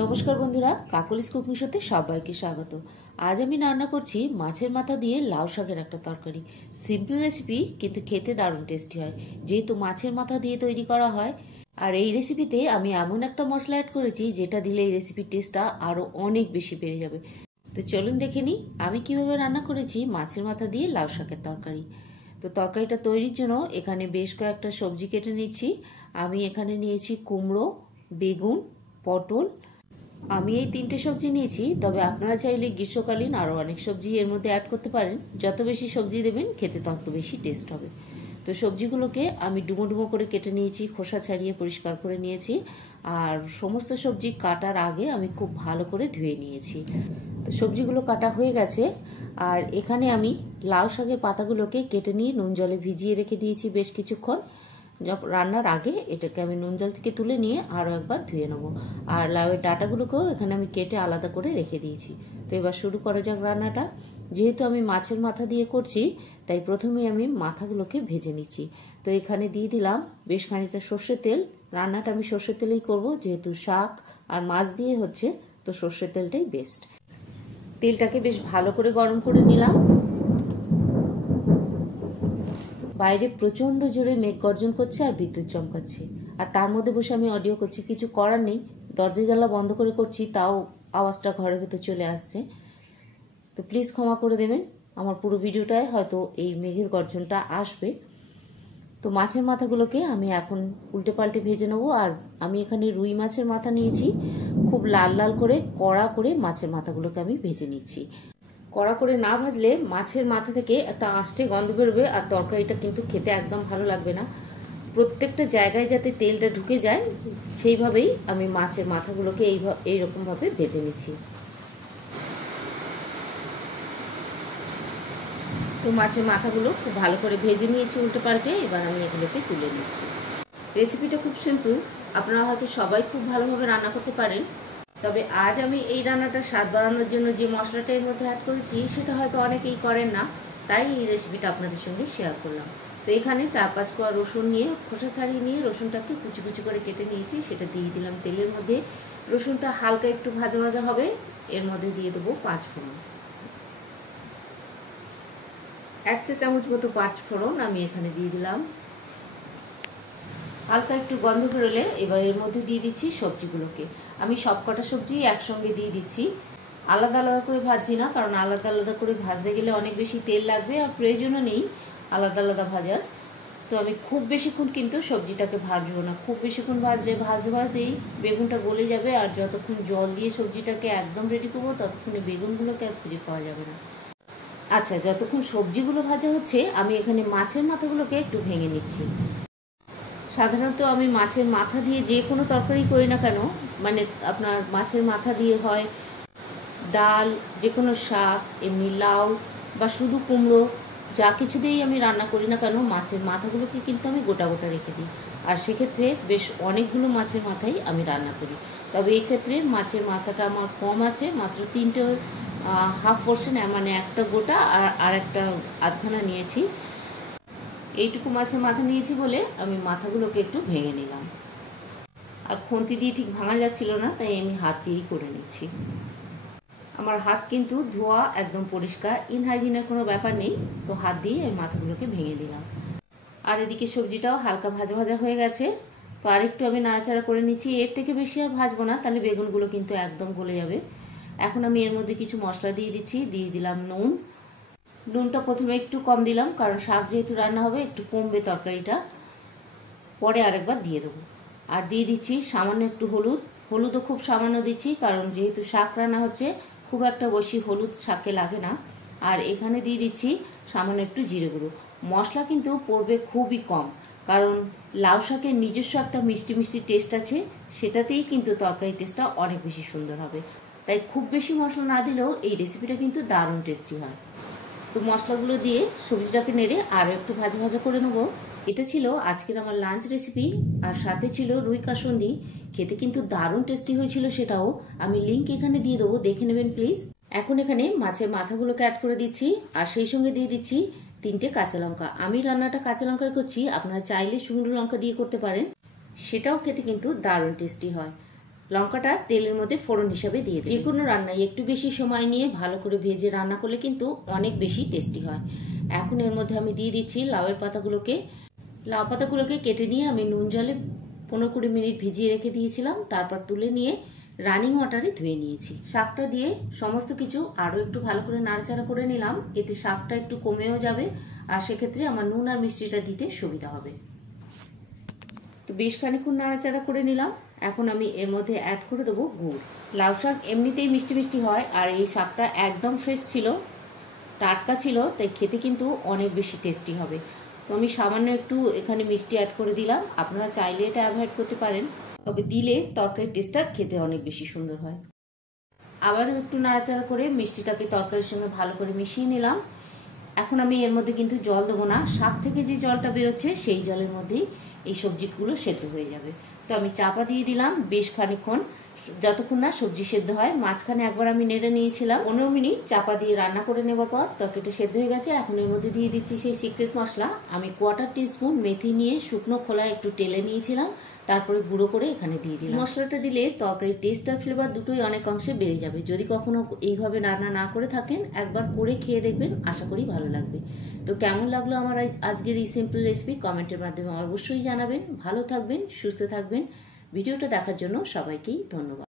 নমস্কার বন্ধুরা, কাকলিস কুকিং শোতে সবাইকে স্বাগত। আজ আমি রান্না করছি মাছের মাথা দিয়ে লাউ শাকের একটা তরকারি। সিম্পল রেসিপি, কিন্তু খেতে দারুণ টেস্টি হয়, যেহেতু মাছের মাথা দিয়ে তৈরি করা হয়। আর এই রেসিপিতে আমি এমন একটা মশলা অ্যাড করেছি যেটা দিলে এই রেসিপির টেস্টটা আরো অনেক বেশি বেড়ে যাবে। তো চলুন দেখে নিই আমি কিভাবে রান্না করেছি মাছের মাথা দিয়ে লাউ শাকের তরকারি। তো তরকারিটা তৈরির জন্য এখানে বেশ কয়েকটা সবজি কেটে নিচ্ছি। আমি এখানে নিয়েছি কুমড়ো, বেগুন, পটল। আমি এই তিনটে সবজি নিয়েছি, তবে আপনারা চাইলে গ্রীষ্মকালীন আরও অনেক সবজি এর মধ্যে অ্যাড করতে পারেন। যত বেশি সবজি দেবেন খেতে তত বেশি টেস্ট হবে। তো সবজিগুলোকে আমি ডুমো ডুমো করে কেটে নিয়েছি, খোসা ছাড়িয়ে পরিষ্কার করে নিয়েছি। আর সমস্ত সবজি কাটার আগে আমি খুব ভালো করে ধুয়ে নিয়েছি। তো সবজিগুলো কাটা হয়ে গেছে। আর এখানে আমি লাউ শাকের পাতাগুলোকে কেটে নিয়ে নুন জলে ভিজিয়ে রেখে দিয়েছি বেশ কিছুক্ষণ। যখন রান্নার আগে এটাকে আমি নুন জল থেকে তুলে নিয়ে আরও একবার ধুয়ে নেবো। আর লাউয়ের ডাঁটাগুলোকেও এখানে আমি কেটে আলাদা করে রেখে দিয়েছি। তো এবার শুরু করা যাক রান্নাটা। যেহেতু আমি মাছের মাথা দিয়ে করছি, তাই প্রথমে আমি মাথাগুলোকে ভেজে নিচ্ছি। তো এখানে দিয়ে দিলাম বেশ খানিকটা সর্ষের তেল। রান্নাটা আমি সর্ষের তেলেই করব, যেহেতু শাক আর মাছ দিয়ে হচ্ছে, তো সর্ষের তেলটাই বেস্ট। তেলটাকে বেশ ভালো করে গরম করে নিলাম। বাইরে প্রচন্ড জোরে মেঘ গর্জন করছে আর বিদ্যুৎ চমকাচ্ছে, আর তার মধ্যে বসে আমি অডিও করছি। কিছু করার নেই, দরজা জানলা বন্ধ করে করছি, তাও আওয়াজটা ঘরের ভেতর চলে আসছে। তো প্লিজ ক্ষমা করে দেবেন, আমার পুরো ভিডিওটায় হয়তো এই মেঘের গর্জনটা আসবে। তো মাছের মাথাগুলোকে আমি এখন উল্টে পাল্টে ভেজে নেবো। আর আমি এখানে রুই মাছের মাথা নিয়েছি, খুব লাল লাল করে কড়া করে মাছের মাথাগুলোকে আমি ভেজে নিচ্ছি। কড়া করে না ভাজলে মাছের মাথা থেকে একটা আঁশটে গন্ধ বেরোবে, আর তরকারিটা কিন্তু খেতে একদম ভালো লাগবে না। প্রত্যেকটা জায়গায় যাতে তেলটা ঢুকে যায়, সেইভাবেই আমি মাছের মাথাগুলোকে এইরকমভাবে ভেজে নিচ্ছি। তো মাছের মাথাগুলো খুব ভালো করে ভেজে নিয়েছি উল্টে পাল্টে। এবার আমি এগুলোকে তুলে নিচ্ছি। রেসিপিটা খুব সিম্পল, আপনারা হয়তো সবাই খুব ভালোভাবে রান্না করতে পারেন। তবে আজ আমি এই রান্নাটা স্বাদ বাড়ানোর জন্য যে মশলাটা এর মধ্যে অ্যাড করেছি, সেটা হয়তো অনেকেই করেন না, তাই এই রেসিপিটা আপনাদের সঙ্গে শেয়ার করলাম। তো এখানে 4-5 কোয়া রসুন নিয়ে খোসা ছাড়িয়ে নিয়ে রসুনটাকে কুচি কুচি করে কেটে নিয়েছি, সেটা দিয়ে দিলাম তেলের মধ্যে। রসুনটা হালকা একটু ভাজা ভাজা হবে, এর মধ্যে দিয়ে দেবো 5 ফোড়ন। 1 চা চামচ মতো 5 ফোড়ন আমি এখানে দিয়ে দিলাম। হালকা একটু গন্ধ বেরোলে এবার এর মধ্যে দিয়ে দিচ্ছি সবজিগুলোকে। আমি সব কটা সবজি একসঙ্গে দিয়ে দিচ্ছি, আলাদা আলাদা করে ভাজছি না, কারণ আলাদা আলাদা করে ভাজতে গেলে অনেক বেশি তেল লাগবে, আর প্রয়োজনও নেই আলাদা আলাদা ভাজার। তো আমি খুব বেশিক্ষণ কিন্তু সবজিটাকে ভাজবো না। খুব বেশিক্ষণ ভাজলে ভাজতে ভাজতেই বেগুনটা গলে যাবে, আর যতক্ষণ জল দিয়ে সবজিটাকে একদম রেডি করবো ততক্ষণে বেগুনগুলোকে আর খুঁজে পাওয়া যাবে না। আচ্ছা, যতক্ষণ সবজিগুলো ভাজা হচ্ছে আমি এখানে মাছের মাথাগুলোকে একটু ভেঙে নিচ্ছি। সাধারণত আমি মাছের মাথা দিয়ে যে কোনো তরকারি করি না কেন, মানে আপনার মাছের মাথা দিয়ে হয় ডাল, যে কোনো শাক, এমনি লাউ বা শুধু কুমড়ো, যা কিছু দিয়েই আমি রান্না করি না কেন, মাছের মাথাগুলোকে কিন্তু আমি গোটা গোটা রেখে দিই। আর সেক্ষেত্রে বেশ অনেকগুলো মাছের মাথাই আমি রান্না করি। তবে এক্ষেত্রে মাছের মাথাটা আমার কম আছে, মাত্র 3টে হাফ পোর্শন, মানে একটা গোটা আর একটা আধখানা নিয়েছি। এইটুকু মাছের মাথা নিয়েছি বলে আমি মাথাগুলোকে একটু ভেঙে নিলাম। আর খুন্তি দিয়ে ঠিক ভাঙা যাচ্ছিল না, তাই আমি হাত দিয়েই করে নিচ্ছি। আমার হাত কিন্তু ধোয়া একদম পরিষ্কার, ইনহাইজিনের কোনো ব্যাপার নেই। তো হাত দিয়ে আমি মাথাগুলোকে ভেঙে দিলাম। আর এদিকে সবজিটাও হালকা ভাজা ভাজা হয়ে গেছে, তো আরেকটু আমি নাড়াচাড়া করে নিচ্ছি। এর থেকে বেশি আর ভাজবো না, তাহলে বেগুনগুলো কিন্তু একদম গলে যাবে। এখন আমি এর মধ্যে কিছু মশলা দিয়ে দিচ্ছি। দিয়ে দিলাম নুন। নুনটা প্রথমে একটু কম দিলাম, কারণ শাক যেহেতু রান্না হবে একটু কমবে তরকারিটা, পরে আরেকবার দিয়ে দেবো। আর দিয়ে দিচ্ছি সামান্য একটু হলুদ। হলুদও খুব সামান্য দিচ্ছি, কারণ যেহেতু শাক রান্না হচ্ছে খুব একটা বেশি হলুদ শাকে লাগে না। আর এখানে দিয়ে দিচ্ছি সামান্য একটু জিরে গুঁড়ো। মশলা কিন্তু পড়বে খুবই কম, কারণ লাউ শাকের নিজস্ব একটা মিষ্টি মিষ্টি টেস্ট আছে, সেটাতেই কিন্তু তরকারি টেস্টটা অনেক বেশি সুন্দর হবে। তাই খুব বেশি মশলা না দিলেও এই রেসিপিটা কিন্তু দারুণ টেস্টি হয়। তো মশলাগুলো দিয়ে সবজিটাকে নেড়ে আরও একটু ভাজা ভাজা করে নেবো। এটা ছিল আজকের আমার লাঞ্চ রেসিপি, আর সাথে ছিল রুই কাসুন্দি। খেতে কিন্তু দারুণ টেস্টি হয়েছিল, সেটাও আমি লিংক এখানে দিয়ে দেবো, দেখে নেবেন প্লিজ। এখন এখানে মাছের মাথাগুলোকে অ্যাড করে দিচ্ছি, আর সেই সঙ্গে দিয়ে দিচ্ছি 3টে কাঁচা লঙ্কা। আমি রান্নাটা কাঁচা লঙ্কায় করছি, আপনারা চাইলে শুকনো লঙ্কা দিয়ে করতে পারেন, সেটাও খেতে কিন্তু দারুণ টেস্টি হয়। লঙ্কাটা তেলের মধ্যে ফোড়ন হিসাবে দিয়ে দিই। যে কোনো রান্নায় একটু বেশি সময় নিয়ে ভালো করে ভেজে রান্না করলে কিন্তু অনেক বেশি টেস্টি হয়। এখন এর মধ্যে আমি দিয়ে দিচ্ছি লাউয়ের পাতাগুলোকে। লাউ পাতাগুলোকে কেটে নিয়ে আমি নুন জলে 15-20 মিনিট ভিজিয়ে রেখে দিয়েছিলাম, তারপর তুলে নিয়ে রানিং ওয়াটারে ধুয়ে নিয়েছি। শাকটা দিয়ে সমস্ত কিছু আরও একটু ভালো করে নাড়াচাড়া করে নিলাম, এতে শাকটা একটু কমেও যাবে আর সেক্ষেত্রে আমার নুন আর মিষ্টিটা দিতে সুবিধা হবে। তো বেশ খানিকক্ষণ নাড়াচাড়া করে নিলাম। এখন আমি এর মধ্যে অ্যাড করে দেবো গুড়। লাউ শাক এমনিতেই মিষ্টি মিষ্টি হয়, আর এই শাকটা একদম ফ্রেশ ছিল, টাটকা ছিল, তাই খেতে কিন্তু অনেক বেশি টেস্টি হবে। তো আমি সামান্য একটু এখানে মিষ্টি অ্যাড করে দিলাম, আপনারা চাইলে এটা অ্যাভয়েড করতে পারেন, তবে দিলে তরকারির টেস্টটা খেতে অনেক বেশি সুন্দর হয়। আবারও একটু নাড়াচাড়া করে মিষ্টিটাকে তরকারির সঙ্গে ভালো করে মিশিয়ে নিলাম। এখন আমি এর মধ্যে কিন্তু জল দেবো না, শাক থেকে যে জলটা বেরোচ্ছে সেই জলের মধ্যেই এই সবজিগুলো সেদ্ধ হয়ে যাবে। তো আমি চাপা দিয়ে দিলাম বেশ খানিকক্ষণ, যতক্ষণ না সবজি সেদ্ধ হয়। মাঝখানে একবার আমি নেড়ে নিয়েছিলাম, 15 মিনিট চাপা দিয়ে রান্না করে নেবার পর তরকারিটা সেদ্ধ হয়ে গেছে। এখন এর মধ্যে দিয়ে দিচ্ছি সেই সিক্রেট মশলা। আমি 1/4 টিস্পুন মেথি নিয়ে শুকনো খোলায় একটু টেলে নিয়েছিলাম, তারপরে গুঁড়ো করে এখানে দিয়ে দিলাম। মশলাটা দিলে তরকারির টেস্ট আর ফ্লেভার দুটোই অনেক অংশে বেড়ে যাবে। যদি কখনো এইভাবে রান্না না করে থাকেন, একবার করে খেয়ে দেখবেন, আশা করি ভালো লাগবে। তো কেমন লাগলো আমার আজকের এই সিম্পল রেসিপি কমেন্টের মাধ্যমে অবশ্যই জানাবেন। ভালো থাকবেন, সুস্থ থাকবেন। ভিডিওটা দেখার জন্য সবাইকেই ধন্যবাদ।